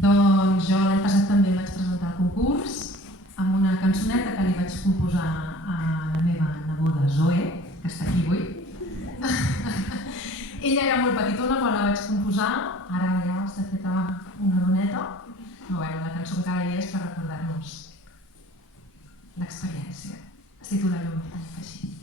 Doncs jo l'any passat també vaig presentar el concurs amb una cançoneta que li vaig composar a la meva neboda Zoe, que està aquí avui. Ella era molt petitona quan la vaig composar, ara ja està feta una doneta, però bueno, la cançó encara hi és per recordar-nos l'experiència. Es titula Llum, així.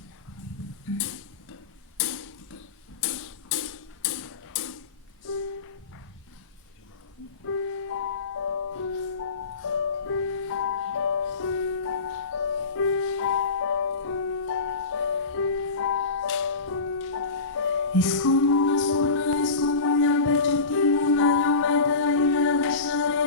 És com una espurna, és com un llampec, jo tinc una llumeta i la deixaré